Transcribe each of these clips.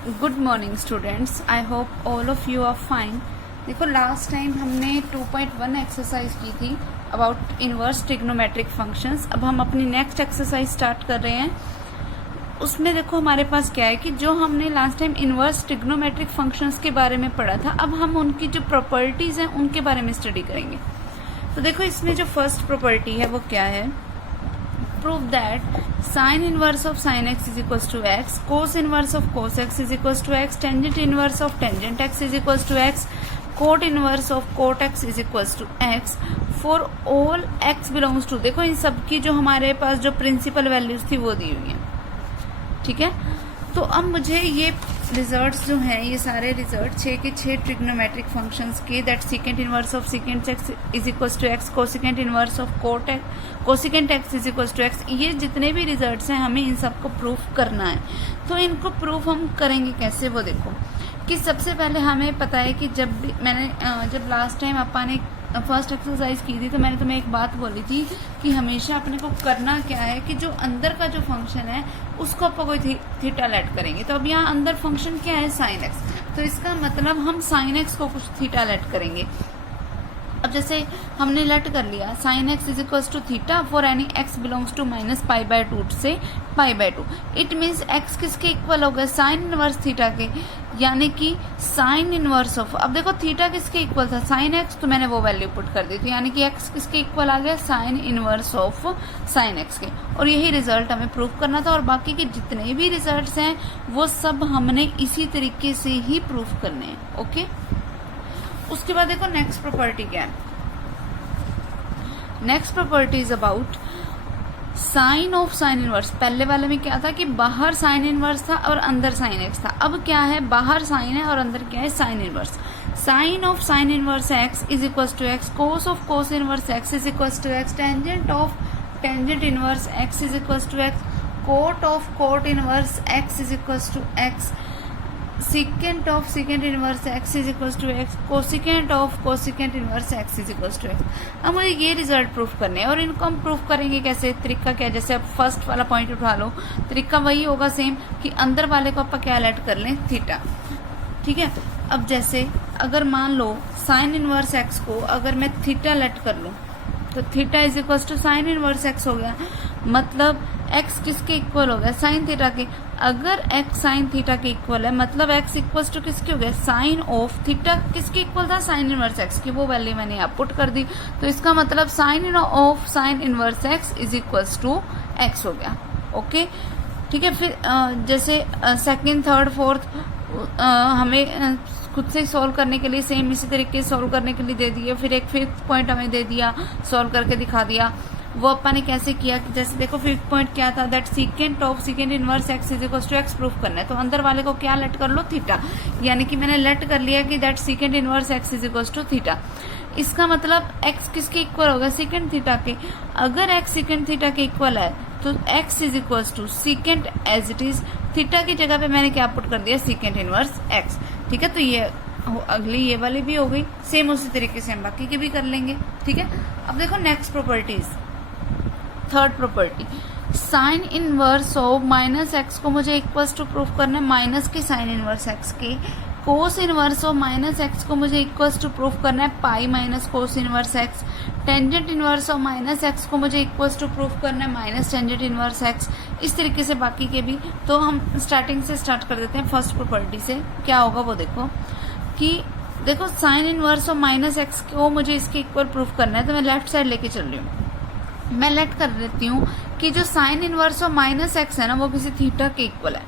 Good morning students, I hope all of you are fine. देखो last time हमने 2.1 exercise की थी about inverse trigonometric functions. अब हम अपनी नेक्स्ट एक्सरसाइज स्टार्ट कर रहे हैं। उसमें देखो हमारे पास क्या है कि जो हमने last time inverse trigonometric functions के बारे में पढ़ा था, अब हम उनकी जो प्रॉपर्टीज हैं उनके बारे में स्टडी करेंगे। तो देखो इसमें जो फर्स्ट प्रॉपर्टी है वो क्या है, prove that sine inverse of sine x is equal to x, cos inverse of cos x is equal to x, tangent inverse of tangent x is equal to x, cot inverse of cot x is equal to x for all x belongs to. देखो इन सब की जो हमारे पास जो principal values थी वो दी हुई है, ठीक है। तो अब मुझे ये रिजल्ट्स जो हैं, ये सारे रिजल्ट 6 के 6 ट्रिग्नोमेट्रिक फंक्शंस के, that secant inverse of secant x is equal to x, cosecant inverse of cosecant x is equal to x, ये जितने भी रिजल्ट्स हैं हमें इन सबको प्रूफ करना है। तो इनको प्रूफ हम करेंगे कैसे, वो देखो कि सबसे पहले हमें पता है कि जब लास्ट टाइम अपन ने फर्स्ट एक्सरसाइज की थी तो मैंने तुम्हें एक बात बोली थी कि हमेशा अपने को करना क्या है कि जो अंदर का जो फंक्शन है उसको अपन कोई थीटा लेट करेंगे। तो अब यहाँ अंदर फंक्शन क्या है, साइन एक्स, तो इसका मतलब हम साइन एक्स को कुछ थीटा लेट करेंगे। अब जैसे हमने लेट कर लिया sine x is equal to theta for any x belongs to minus pi by 2 से pi by 2। It means x किसके इक्वल हो गया, साइन इनवर्स थीटा के, यानी कि साइन इनवर्स ऑफ, अब देखो थीटा किसके इक्वल था, साइन एक्स, तो मैंने वो वैल्यू पुट कर दी थी, यानी कि एक्स किसके इक्वल आ गया, sine inverse of sine x के। और यही रिजल्ट हमें प्रूव करना था, और बाकी के जितने भी रिजल्ट्स हैं वो सब हमने इसी तरीके से ही प्रूव करने हैं, ओके। उसके बाद देखो नेक्स्ट प्रॉपर्टी क्या है, next property is about sine of sine inverse. पहले वाले में क्या था कि बाहर साइन इनवर्स था और अंदर साइन एक्स था, अब क्या है, बाहर साइन है और अंदर क्या है, sine inverse. Sine of sine inverse x is equal to x, cos of cos inverse x is equal to x, tangent of tangent inverse x is equal to x, cot of cot inverse x is equal to x, secant of secant inverse x is equal to x, cosecant of cosecant inverse x is equal to x. अब मुझे ये result proof करने हैं, और इनको हम proof करेंगे कैसे, तरीका क्या है, जैसे अब फर्स्ट वाला पॉइंट उठा लो, तरीका वही होगा सेम कि अंदर वाले को अपन क्या लेट कर लें, थीटा, ठीक है। अब जैसे अगर मान लो साइन इनवर्स एक्स को अगर मैं थीटा लेट कर लूं तो theta is equal to sine inverse x हो गया, मतलब एक्स किसके इक्वल हो गया, साइन थीटा के। अगर एक्स साइन थीटा के इक्वल है मतलब एक्स इक्वल टू किसके हो गया, साइन ऑफ थीटा किसके इक्वल था, साइन इनवर्स एक्स की, वो वैल्यू मैंने यहाँ पुट कर दी। तो इसका मतलब sine of sine inverse x is equal to x हो गया, ओके, ठीक है। फिर जैसे सेकंड थर्ड फोर्थ हमें खुद से सॉल्व करने के लिए सेम इसी तरीके से सॉल्व करने के लिए दे दिए। फिर एक फिफ्थ पॉइंट हमें दे दिया, सॉल्व करके दिखा दिया। वो अपन ने कैसे किया कि जैसे देखो फिफ्थ पॉइंट क्या था, that secant of secant inverse x is equal to x proof करना है। तो अंदर वाले को क्या लेट कर लो, थीटा, यानी कि मैंने लेट कर लिया कि that secant inverse x is equal to theta. इसका मतलब एक्स किसके इक्वल होगा, सीकेंट थीटा के। अगर एक्स सीकेंट थीटा के इक्वल है तो x is equal to secant as it is, theta की जगह पे मैंने क्या पुट कर दिया, सीकेंट इनवर्स एक्स, ठीक है। तो ये अगली ये वाली भी हो गई, सेम उसी तरीके से हम बाकी के भी कर लेंगे, ठीक है। अब देखो next properties, third property, sign inverse of minus x को मुझे इक्वल्स टू प्रूफ करना है माइनस के साइन इनवर्स एक्स के, कोस इनवर्स ऑफ माइनस एक्स को मुझे इक्वल्स टू प्रूफ करना है pi minus cos inverse x, tangent inverse of minus x को मुझे इक्वल्स टू प्रूफ करना है माइनस टेंजेंट इनवर्स एक्स, इस तरीके से बाकी के भी। तो हम स्टार्टिंग से स्टार्ट कर देते हैं फर्स्ट प्रॉपर्टी से। क्या होगा वो देखो कि देखो sign inverse of minus x को मुझे इसके इक्वल प्रूफ करना है, तो मैं लेफ्ट साइड लेके चल रही हूँ, मैं लेट कर देती हूँ कि जो sign inverse of minus x है ना वो किसी थीटा के इक्वल है,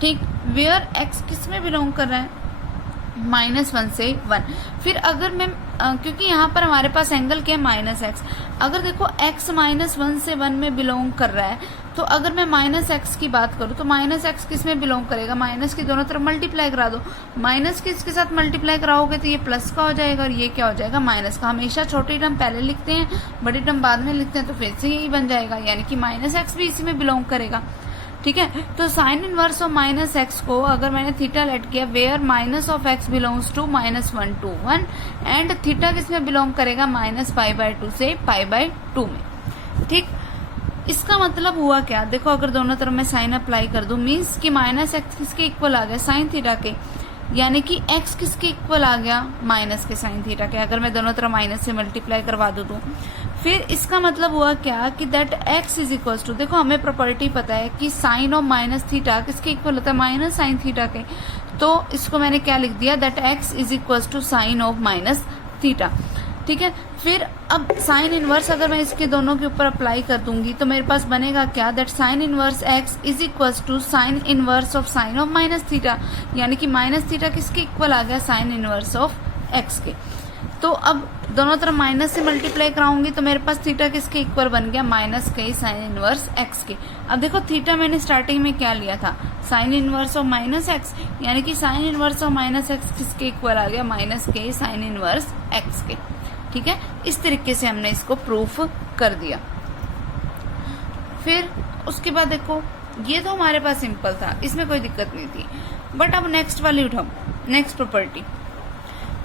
ठीक। वेयर एक्स किस में बिलोंग कर रहा है, -1 से 1। फिर अगर मैं क्योंकि यहाँ पर हमारे पास एंगल क्या है, माइनस एक्स, अगर देखो x -1 से 1 में बिलोंग कर रहा है, तो अगर मैं माइनस एक्स की बात करूँ तो माइनस एक्स किस में बिलोंग करेगा, माइनस की दोनों तरफ मल्टीप्लाई करा दो, माइनस की इसके साथ मल्टीप्लाई कराओगे तो ये प्लस का हो जाएगा और ये क्या हो जाएगा, माइनस का। हमेशा छोटी टर्म पहले लिखते हैं, बड़ी टर्म बाद में लिखते हैं, तो फिर से यही बन जाएगा, यानी कि माइनस एक्स भी इसी में बिलोंग करेगा, ठीक है। तो sine inverse of minus x को अगर मैंने थीटा लेट किया, where minus of x belongs to -1 to 1 and theta किस में बिलोंग करेगा, -π/2 से π/2 में, ठीक। इसका मतलब हुआ क्या, देखो अगर दोनों तरफ मैं साइन अप्लाई कर दूं मीन्स कि माइनस एक्स किसके इक्वल आ गया, साइन थीटा के, यानी कि x किसके इक्वल आ गया, माइनस के साइन थीटा के, अगर मैं दोनों तरफ माइनस से मल्टीप्लाई करवा दूं तो फिर इसका मतलब हुआ क्या कि that x is equal to, देखो हमें प्रॉपर्टी पता है कि साइन ऑफ माइनस थीटा किसके इक्वल होता है, माइनस साइन थीटा के, तो इसको मैंने क्या लिख दिया, that x is equal to sine of minus theta. ठीक है, फिर अब साइन इनवर्स अगर मैं इसके दोनों के ऊपर अप्लाई कर दूंगी तो मेरे पास बनेगा क्या, that sine inverse x is equal to sine inverse of sine of minus theta, यानी कि माइनस थीटा किसके इक्वल आ गया, साइन इनवर्स ऑफ x के। तो अब दोनों तरफ माइनस से मल्टीप्लाई कराऊंगी तो मेरे पास थीटा किसके इक्वल बन गया, माइनस के साइन इनवर्स x के। अब देखो थीटा मैंने स्टार्टिंग में क्या लिया था, sign inverse of minus x, यानी कि sign inverse of minus x किसके इक्वल आ गया, माइनस के साइन इनवर्स x के। ठीक है, इस तरीके से हमने इसको प्रूफ कर दिया। फिर उसके बाद देखो ये तो हमारे पास सिंपल था, इसमें कोई दिक्कत नहीं थी, बट अब नेक्स्ट वाली उठाओ, नेक्स्ट प्रॉपर्टी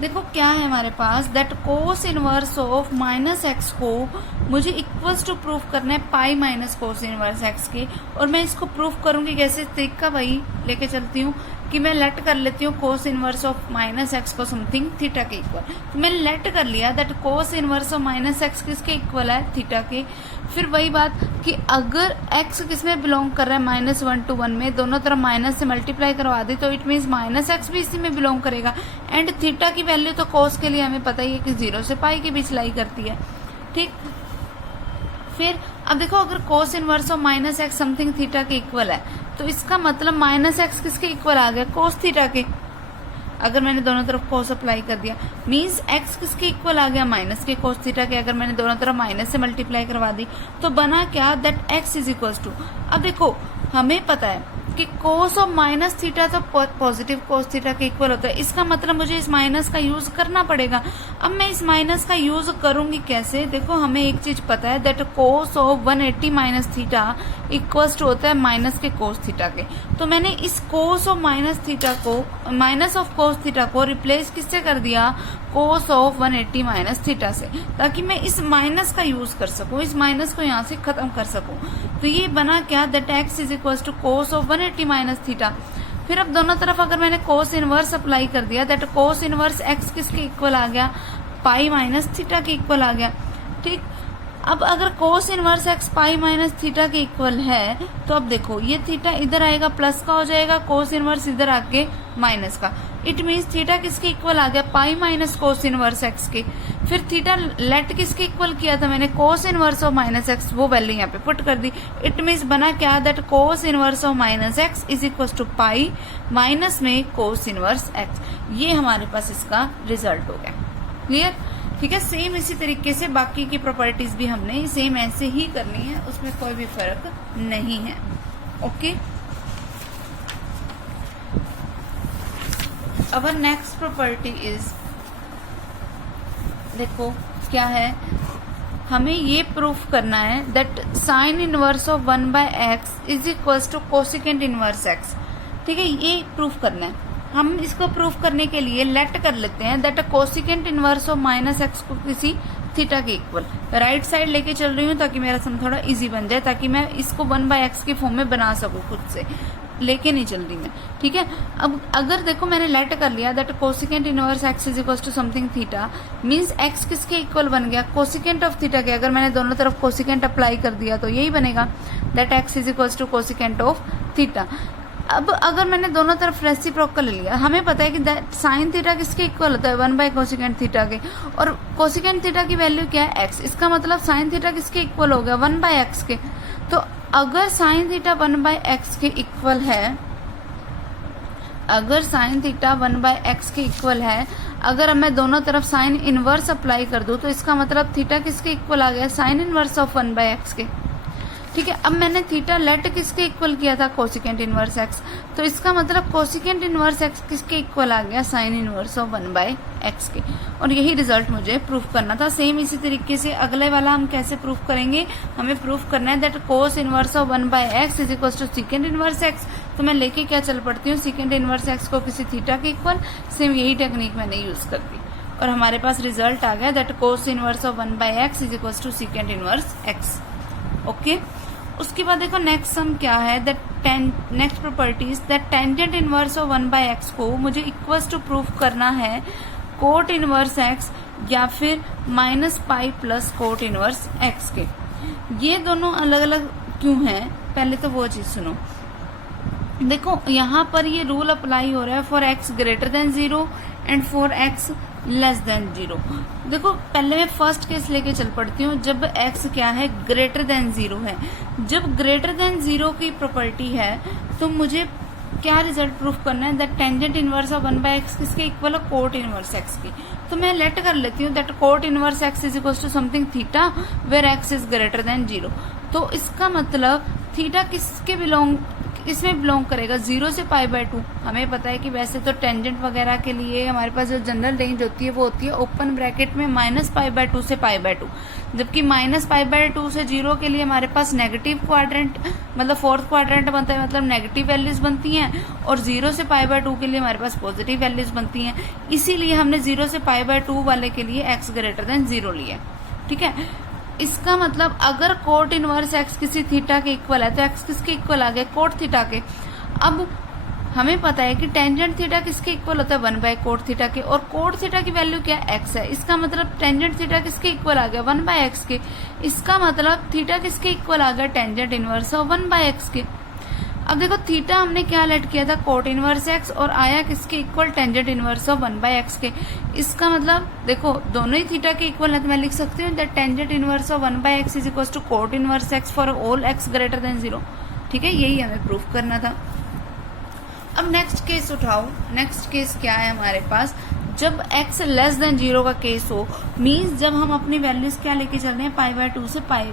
देखो क्या है हमारे पास, that cos inverse of minus x को मुझे इक्वल्स टू प्रूफ करना है pi minus cos inverse x के, और मैं इसको प्रूफ करूंगी कैसे, तरीका वही लेके चलती हूँ कि मैं लेट कर लेती हूँ कोस इनवर्स ऑफ माइनस एक्स को समथिंग थीटा के इक्वल, तो मैंने लेट कर लिया that cos inverse of minus x किसके इक्वल है, थीटा के। फिर वही बात कि अगर x किस में बिलोंग कर रहा है, -1 to 1 में, दोनों तरफ माइनस से मल्टीप्लाई करवा दी तो इट मीन्स माइनस एक्स भी इसी में बिलोंग करेगा। एंड थीटा की वैल्यू तो कोस के लिए हमें पता ही है कि 0 से पाई के बीच लाई करती है। ठीक, फिर अब देखो अगर कोस inverse of minus x something theta के इक्वल है तो इसका मतलब माइनस एक्स किसके इक्वल आ गया, कोस थीटा के। अगर मैंने दोनों तरफ कोस अप्लाई कर दिया मींस x किसके इक्वल आ गया, माइनस के कोस थीटा के। अगर मैंने दोनों तरफ माइनस से मल्टीप्लाई करवा दी तो बना क्या, that x is equal to, अब देखो हमें पता है कि कोस ऑफ माइनस थीटा तो पॉजिटिव कोस थीटा के इक्वल होता है, इसका मतलब मुझे इस माइनस का यूज करना पड़ेगा। अब मैं इस माइनस का यूज करूंगी कैसे, देखो हमें एक चीज पता है that cos of 180 minus theta equals to होता है माइनस के कोस थीटा के। तो मैंने इस कोस ऑफ माइनस थीटा को, माइनस ऑफ कोस थीटा को रिप्लेस किससे कर दिया, कोस ऑफ 180 माइनस थीटा से, ताकि मैं इस माइनस का यूज कर सकूं, इस माइनस को यहाँ से खत्म कर सकूं। तो ये बना क्या, that x is equal to cos of 180 minus theta. फिर अब दोनों तरफ अगर मैंने कोस इनवर्स अप्लाई कर दिया दैट कोस इनवर्स x किसके इक्वल आ गया, पाई माइनस थीटा के इक्वल आ गया। ठीक, अब अगर कोस इनवर्स x पाई माइनस थीटा के इक्वल है तो अब देखो ये थीटा इधर आएगा प्लस का हो जाएगा, कोस इनवर्स इधर आके माइनस का, इट मीन्स थीटा किसके इक्वल आ गया, पाई माइनस कोस इनवर्स x के। फिर थीटा लेट किसके इक्वल किया था मैंने, cos inverse of minus x, वो वैल्यू यहाँ पे पुट कर दी। इट मीन्स बना क्या, that cos inverse of minus x is equal to pi minus में कोस इनवर्स x। ये हमारे पास इसका रिजल्ट हो गया। क्लियर? ठीक है, सेम इसी तरीके से बाकी की प्रॉपर्टीज भी हमने सेम ऐसे ही करनी है, उसमें कोई भी फर्क नहीं है। Okay, our next property is, देखो क्या है, हमें ये प्रूफ करना है that sine inverse of 1/x is equal to cosecant inverse x। ठीक है, ये प्रूफ करना है। हम इसको प्रूफ करने के लिए लेट कर लेते हैं that cosecant inverse of minus x को किसी थीटा के इक्वल, राइट साइड लेके चल रही हूँ ताकि मेरा सम थोड़ा इजी बन जाए, ताकि मैं इसको 1/x के फॉर्म में बना सकूँ, खुद से लेके नहीं चल रही मैं। ठीक है, अब अगर देखो मैंने लेट कर लिया that cosecant inverse x is equal to something theta, means x किसके इक्वल बन गया, कोसिकेंट ऑफ थीटा के। अगर मैंने दोनों तरफ कोसिकेंट अप्लाई कर दिया तो यही बनेगा that x is equal to cosecant of theta. अब अगर मैंने दोनों तरफ रेसिप्रोकल ले लिया, हमें पता है कि साइन थीटा किसके इक्वल होता है, 1/कोसिकेंट थीटा के, और कोसिकेंट थीटा की वैल्यू क्या है, x। इसका मतलब साइन थीटा किसके इक्वल हो गया, 1/x के। तो अगर साइन थीटा 1/x के इक्वल है, अगर साइन थीटा 1/x के इक्वल है, अगर मैं दोनों तरफ साइन इनवर्स अप्लाई कर दूं तो इसका मतलब थीटा किसके इक्वल आ गया, साइन इनवर्स ऑफ 1/x के। ठीक है, अब मैंने थीटा लेट किसके इक्वल किया था, कोसिकेंट इनवर्स x, तो इसका मतलब कोसिकेंट इनवर्स x किसके इक्वल आ गया, साइन इनवर्स ऑफ 1/x के। और यही रिजल्ट मुझे प्रूफ करना था। सेम इसी तरीके से अगले वाला हम कैसे प्रूफ करेंगे, हमें प्रूफ करना है that cos inverse of 1/x is equal to secant inverse x। तो मैं लेके क्या चल पड़ती हूँ, सीकेंट इनवर्स x को किसी थीटा के इक्वल, सेम यही टेक्निक मैंने यूज कर दी और हमारे पास रिजल्ट आ गया that cos inverse of 1/x is equal to secant inverse x। Okay, उसके बाद देखो नेक्स्ट सम क्या है, next properties that tangent inverse of 1/x को मुझे इक्वल्स टू प्रूफ करना है कोट इनवर्स x या फिर -pi plus coat inverse x के। ये दोनों अलग अलग क्यों हैं, पहले तो वो चीज सुनो। देखो यहाँ पर ये रूल अप्लाई हो रहा है for x greater than 0 and for x less than 0। देखो पहले मैं फर्स्ट केस लेके चल पड़ती हूँ, जब x क्या है ग्रेटर देन 0 है। जब ग्रेटर देन 0 की प्रॉपर्टी है तो मुझे क्या रिजल्ट प्रूफ करना है, that tangent inverse of 1/x किसके इक्वल है, कोट इनवर्स x की। तो मैं लेट कर लेती हूँ that cot inverse x is equal to something theta where x is greater than 0। तो इसका मतलब थीटा किसमें बिलोंग करेगा, 0 से π/2। हमें पता है कि वैसे तो टेंजेंट वगैरह के लिए हमारे पास जो जनरल रेंज होती है वो होती है ओपन ब्रैकेट में -π/2 से π/2, जबकि -π/2 से 0 के लिए हमारे पास नेगेटिव क्वाड्रेंट मतलब फोर्थ क्वाड्रेंट बनता है, मतलब नेगेटिव वैल्यूज बनती हैं, और 0 से π/2 के लिए हमारे पास पॉजिटिव वैल्यूज बनती हैं। इसीलिए हमने 0 से π/2 वाले के लिए x ग्रेटर देन 0 लिया। ठीक है, इसका मतलब अगर कोट इनवर्स x किसी थीटा के इक्वल है तो x किसके इक्वल आ गया, कोट थीटा के। अब हमें पता है कि टेंजेंट थीटा किसके इक्वल होता है, 1/कोट थीटा के, और कोट थीटा की वैल्यू क्या है, x है। इसका मतलब टेंजेंट थीटा किसके इक्वल आ गया, 1/x के। इसका मतलब थीटा किसके इक्वल आ गया, टेंजेंट इनवर्स ऑफ 1/x के। अब देखो थीटा हमने क्या लेट किया था, कोट इनवर्स x, और आया किसके equal, tangent inverse of 1/x के। इसका मतलब देखो दोनों ही थीटा के इक्वल है, तो मैं लिख सकती हूँ that tangent inverse of 1/x is equal to cot inverse x for all x greater than 0। ठीक है, यही हमें प्रूफ करना था। अब नेक्स्ट केस उठाओ। नेक्स्ट केस क्या है हमारे पास, जब x लेस देन 0 का केस हो, मीन्स जब हम अपनी वैल्यूज क्या लेके चल रहे हैं, π/2 से पाई,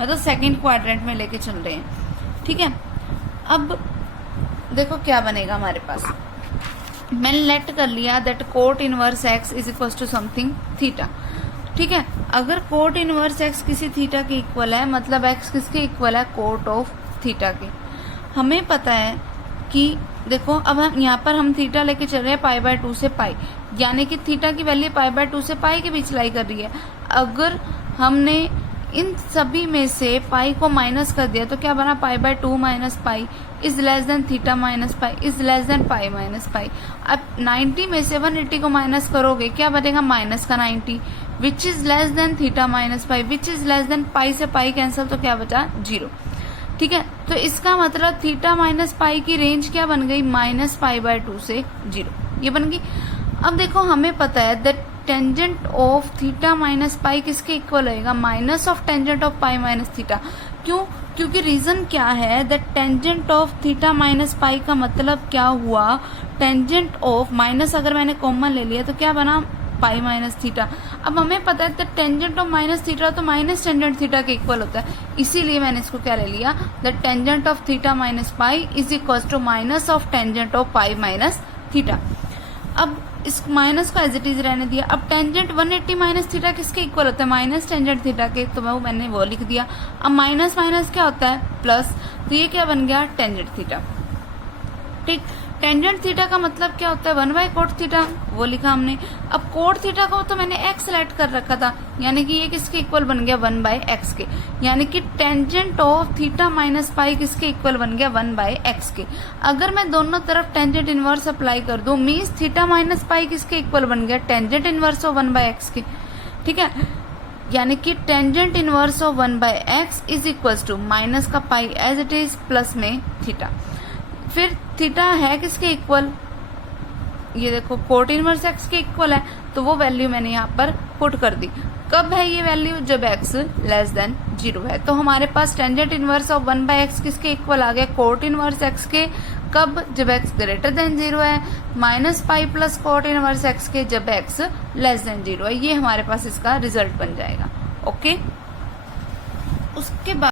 मतलब सेकेंड क्वाड्रेंट में लेके चल रहे हैं। ठीक है, अब देखो क्या बनेगा हमारे पास, मैंने लेट कर लिया that cot inverse x is equal to something theta. ठीक है, अगर कोट इनवर्स x किसी थीटा के इक्वल है, मतलब x किसके इक्वल है, कोट ऑफ थीटा के। हमें पता है कि देखो अब हम यहाँ पर हम थीटा लेके चल रहे हैं π/2 से पाई, यानी कि थीटा की वैल्यू π/2 से पाई के बीच लाई कर रही है। अगर हमने इन सभी में से पाई को माइनस कर दिया तो क्या बना, π/2 minus pi is less than theta minus pi is less than pi minus pi. अब 90 में से 180 को माइनस करोगे क्या बनेगा, माइनस का 90, which is less than theta minus pi which is less than pi से पाई कैंसिल, तो क्या बचा, 0। ठीक है, तो इसका मतलब थीटा माइनस पाई की रेंज क्या बन गई, -π/2 से 0, ये बन गई। अब देखो हमें पता है that tangent of theta minus पाई किसके इक्वल होएगा, minus of tangent of pi minus theta. क्यों, क्योंकि रीजन क्या है, that tangent of theta minus पाई का मतलब क्या हुआ, टेंजेंट ऑफ माइनस अगर मैंने कॉमन ले लिया तो क्या बना, पाई माइनस थीटा। अब हमें पता है that tangent of minus theta तो माइनस टेंजेंट थीटा के इक्वल होता है, इसीलिए मैंने इसको क्या ले लिया, that tangent of theta minus pi is equal to minus of tangent of pi minus theta. अब इस माइनस को एज इट इज रहने दिया। अब टेंजेंट 180 माइनस थीटा किसके इक्वल होता है, माइनस टेंजेंट थीटा के, तो मैंने वो लिख दिया। अब माइनस माइनस क्या होता है, प्लस, तो ये क्या बन गया, टेंजेंट थीटा। ठीक, टेंजेंट थीटा का मतलब क्या होता है, 1/कोट थीटा, वो लिखा हमने। अब कोट थीटा को तो मैंने x सेलेक्ट कर रखा था, यानी कि ये किसके इक्वल बन गया, 1/x के, यानी कि टेंजेंट ऑफ थीटा माइनस पाई किसके इक्वल बन गया, 1/x के। अगर मैं दोनों तरफ टेंजेंट इनवर्स अप्लाई कर दूं, मीन्स थीटा माइनस पाई किसके इक्वल बन गया, टेंजेंट इनवर्स ऑफ 1/x के। ठीक है, यानी कि tangent inverse of 1/x is equal to minus का pi as it is, plus में थीटा। फिर थीटा है किसके इक्वल, ये देखो कोट इनवर्स x के इक्वल है, तो वो वैल्यू मैंने यहाँ पर पुट कर दी। कब है ये वैल्यू, जब x लेस देन 0 है। तो हमारे पास टेंजेंट इनवर्स ऑफ 1/x किसके इक्वल आ गया, कोट इनवर्स x के। कब, जब x ग्रेटर देन 0 है, minus pi plus coat inverse x के जब x लेस देन 0 है। ये हमारे पास इसका रिजल्ट बन जाएगा। ओके, उसके बाद